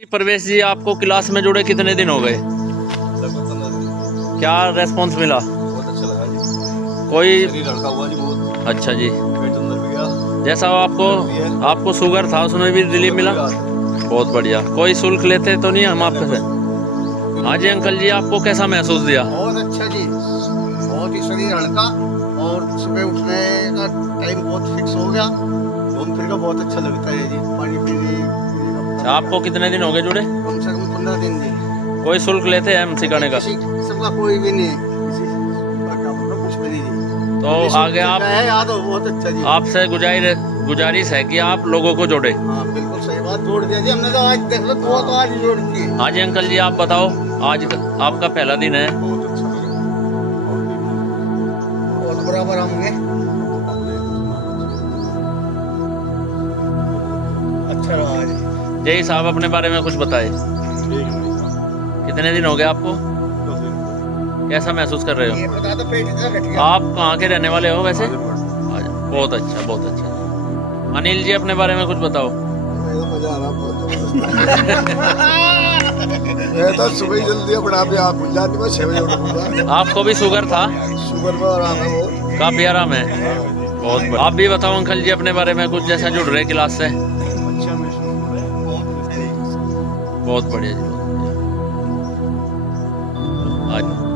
जी प्रवेश जी, आपको क्लास में जुड़े कितने दिन हो गए? लगभग 15 दिन। क्या रेस्पॉन्स मिला? बहुत अच्छा लगा जी। कोई शरीर हल्का हुआ जी बहुत। अच्छा जी, पेट अंदर भी गया। जैसा आपको शुगर था उसमें भी रिलीफ मिला? बहुत बढ़िया। कोई शुल्क लेते तो नहीं हम आपके से? हाँ जी अंकल जी, आपको कैसा महसूस दिया? बहुत अच्छा जी, बहुत ही शरीर हल्का और सुबह उठने का टाइम बहुत फिक्स हो गया। घूम फिर का बहुत अच्छा लगता है जी। पानी पीने अच्छा, आपको कितने दिन हो गए जुड़े? कम से कम 15 दिन जी। कोई शुल्क लेते हैं हम सिखाने का? किसी किस्म का कोई भी नहीं, किसी का क्या मतलब कुछ भी नहीं जी। तो आगे आप है याद हो बहुत अच्छा जी। आपसे गुजारिश है कि आप लोगों को जोड़े। हाँ बिल्कुल सही बात, जोड़ दिया जी हमने तो। आज देख लो दुआ तो आज ही जोड़ दी है। हाँ जी अंकल जी, आप बताओ, आज आपका पहला दिन है। बहुत अच्छा लगा। और बराबर होंगे। अच्छा रहा आज। जय साहब, अपने बारे में कुछ बताए। ठीक है भाई साहब। कितने दिन हो गए आपको? 10 दिन। कैसा महसूस कर रहे हो? ये बता दो पेट इतना घट गया। आप कहाँ के रहने वाले हो वैसे? आगे बढ़। बहुत अच्छा, बहुत अच्छा। अनिल जी, अपने बारे में कुछ बताओ। मजा आ रहा मैं तो सुबह ही जल्दी अपने आप ही आँख खुल जाती, मैं 6 बजे उठूंगा। आपको भी शुगर था? शुगर में आराम है वो। काफी आराम है। बहुत बढ़िया। आप भी बताओ अंकल जी अपने बारे में कुछ, जैसा जुड़ रहे क्लास से। अच्छा महसूस हो रहा है। बहुत बढ़िया जी, बहुत बढ़िया।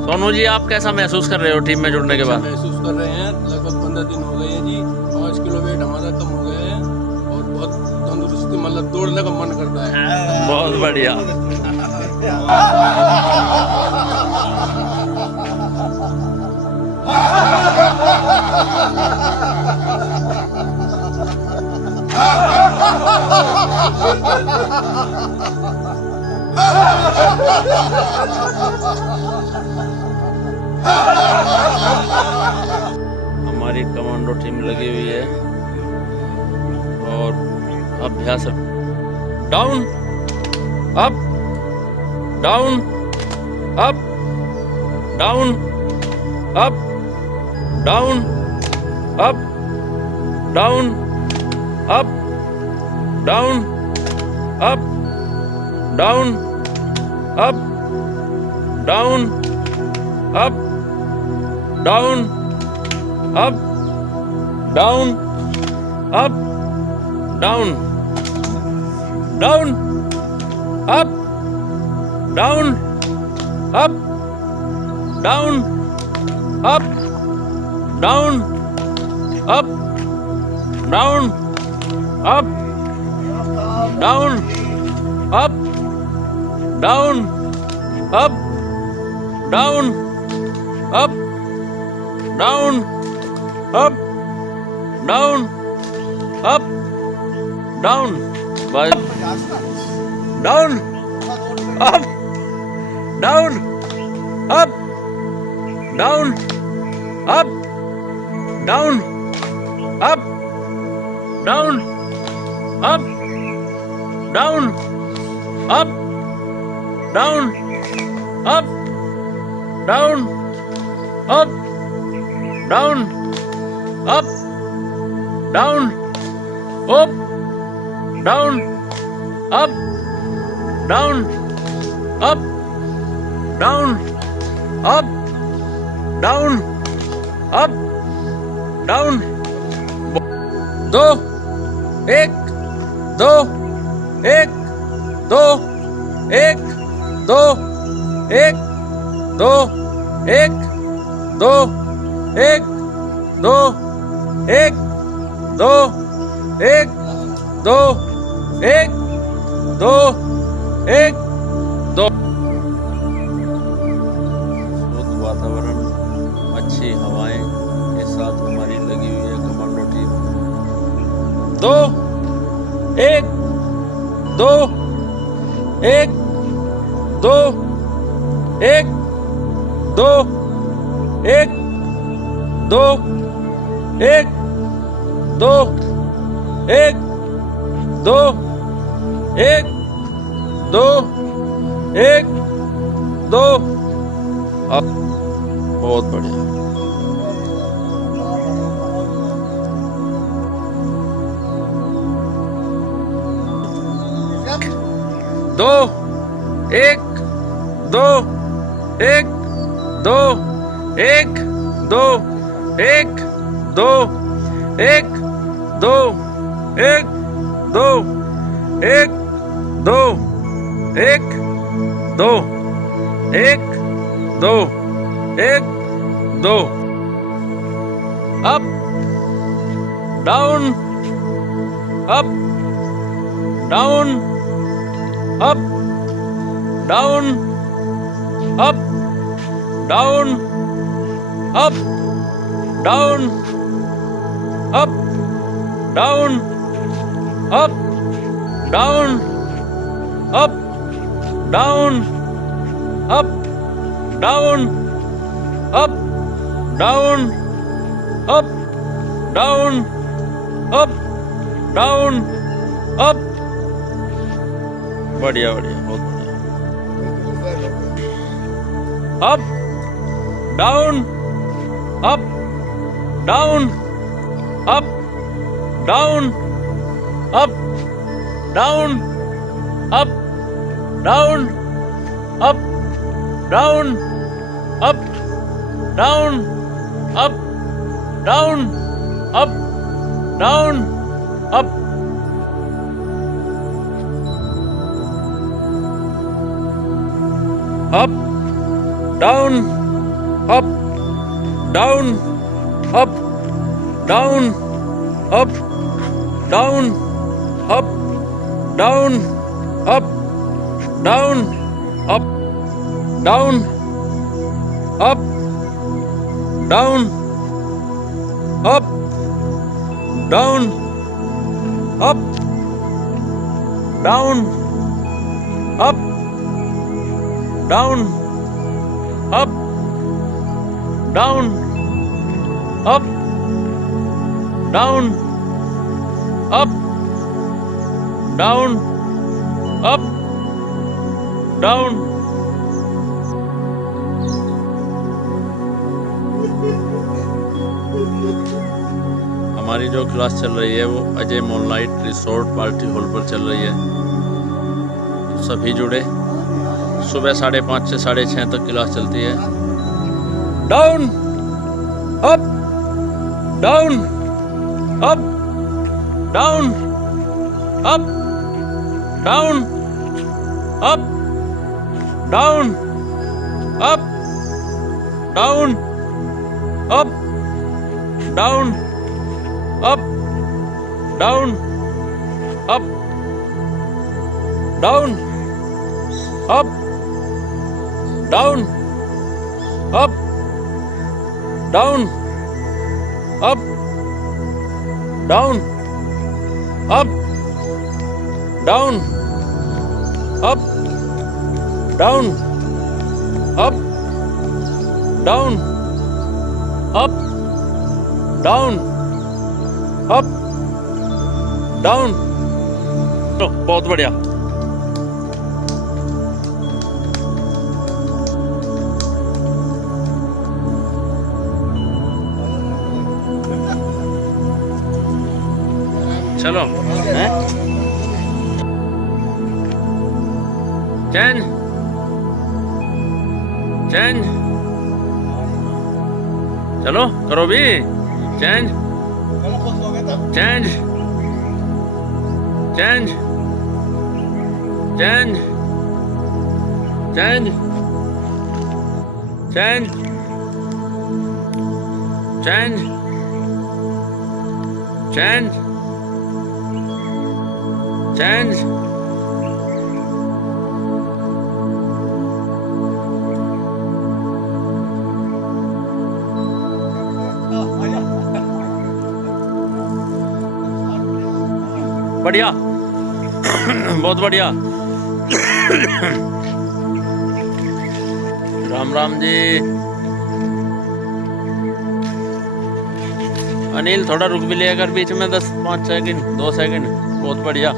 सोनू जी, आप कैसा महसूस कर रहे हो टीम में जुड़ने के अच्छा बाद? महसूस कर रहे हैं। लगभग 15 दिन हो गए हैं जी। 5 किलो वेट हमारा कम हो गया है और बहुत तंदुरुस्ती, मतलब दौड़ने का मन करता है। बहुत बढ़िया। हमारी कमांडो टीम लगी हुई है और अभ्यास। Down up down up down up down up down up down up down up down up down up down up down down up down up down up down up down up down up down up down up down up down up down down up down up down up down up down up down up down up down up down up down up down up down up down up down up down. 2 1 2 1 2 1 2 1 2 1 2 1 2 1 2 1 2 1 2 1 2। शुद्ध वातावरण, अच्छी हवाएं के साथ हमारी लगी हुई है कमांडो टीम। 2 1 2 1 2 1 2 1 2 1 2 1 2 1 2 1 2। अब बहुत बढ़िया। दो, एक, दो, एक, दो, एक, दो, एक, दो, एक, दो, एक, दो, एक, दो, एक, दो, एक, दो, एक, दो, up, down, up, down, up, down, up, down, up, down, up, down, up, down, up, down, up, down, up, down, up, down, up, down, up. बढ़िया बढ़िया, बहुत बढ़िया। Up, down, up, down, up, down, up, down, up, down, up, down, up, down, up, down, up, down, up. Up, down, up, down, up, down, up, down, up, down, up, down, up, down, up, down, up, down, up, down, up, down, up, down, up, down, up, down, up, down. हमारी जो class चल रही है वो Ajay मोनलाइट resort party hall पर चल रही है। तो सभी जुड़े। सुबह 5:30 से 6:30 तक क्लास चलती है। Down, up, down, up, down, up, down, up, down, up, down, up, down, up, down, up, down, up, down, up, down, up, down, up, down, up, down, up, down, up, down, up, down. बहुत बढ़िया। चलो, change, change, चलो करो भी, change, change, change, change, change, change, change, change, change, बढ़िया, बहुत बढ़िया। राम राम जी। अनिल थोड़ा रुक भी लिया कर बीच में 10-5 सेकंड, 2 सेकंड। बहुत बढ़िया।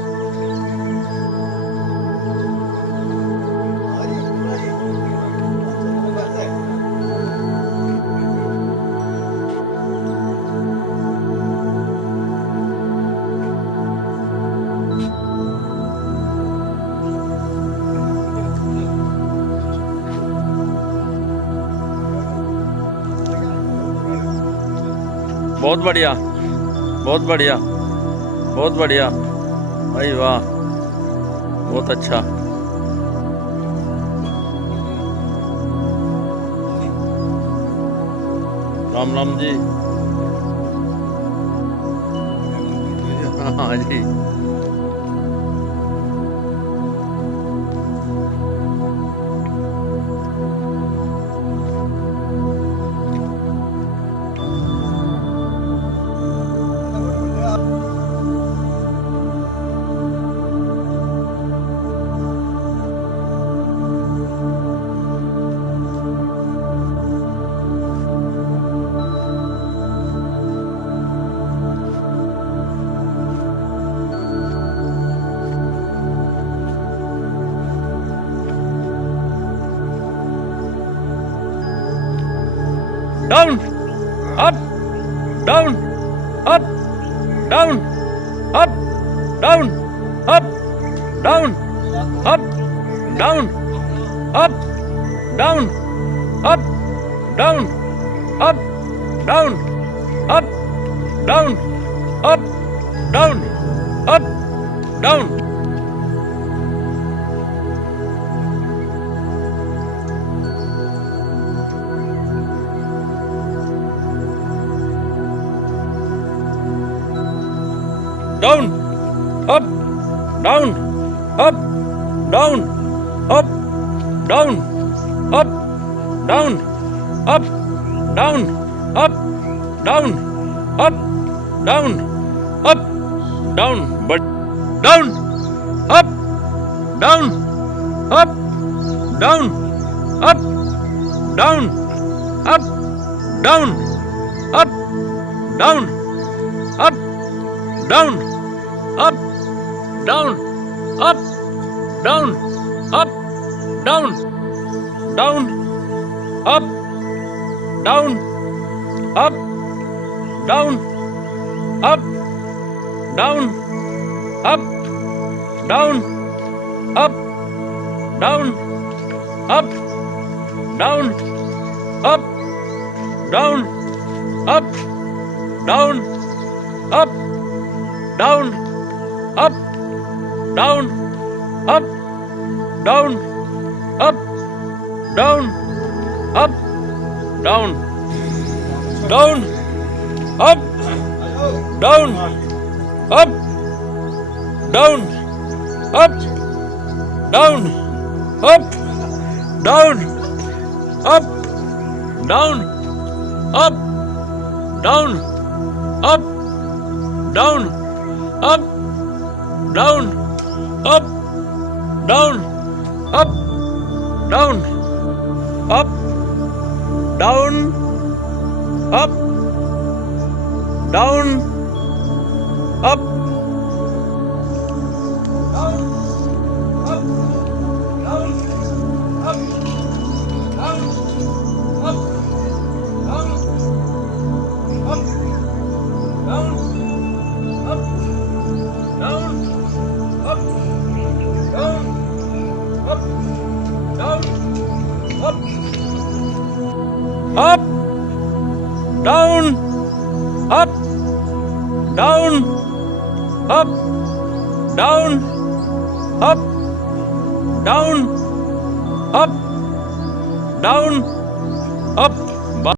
बहुत बढ़िया, बहुत बढ़िया, बहुत बढ़िया, भाई वाह, बहुत अच्छा। राम राम जी। हाँ जी। Down, up, down, up, down, up, down, up, down, up, down, up, down, up, down, up, down, up, down, up, down, up, down. Down, up, down, up, down, up, down, up, down, up, down, up, down, up, down, up, down, but down, up, down, up, down, up, down, up, down, up, down, up, down, up, down, up, down, up, down, down, up, down, up, down, up, down, up, down, up, down, up, down, up, down, up, down, up, down, up, down, up, down, up, down, up, down, down, up, down, up, down, up, down, up, down, up, down, up, down, up, down, up, down, up, down, up, down, up, down, up, down, up, up, down, up, down, up, down, up, down, up, down, up,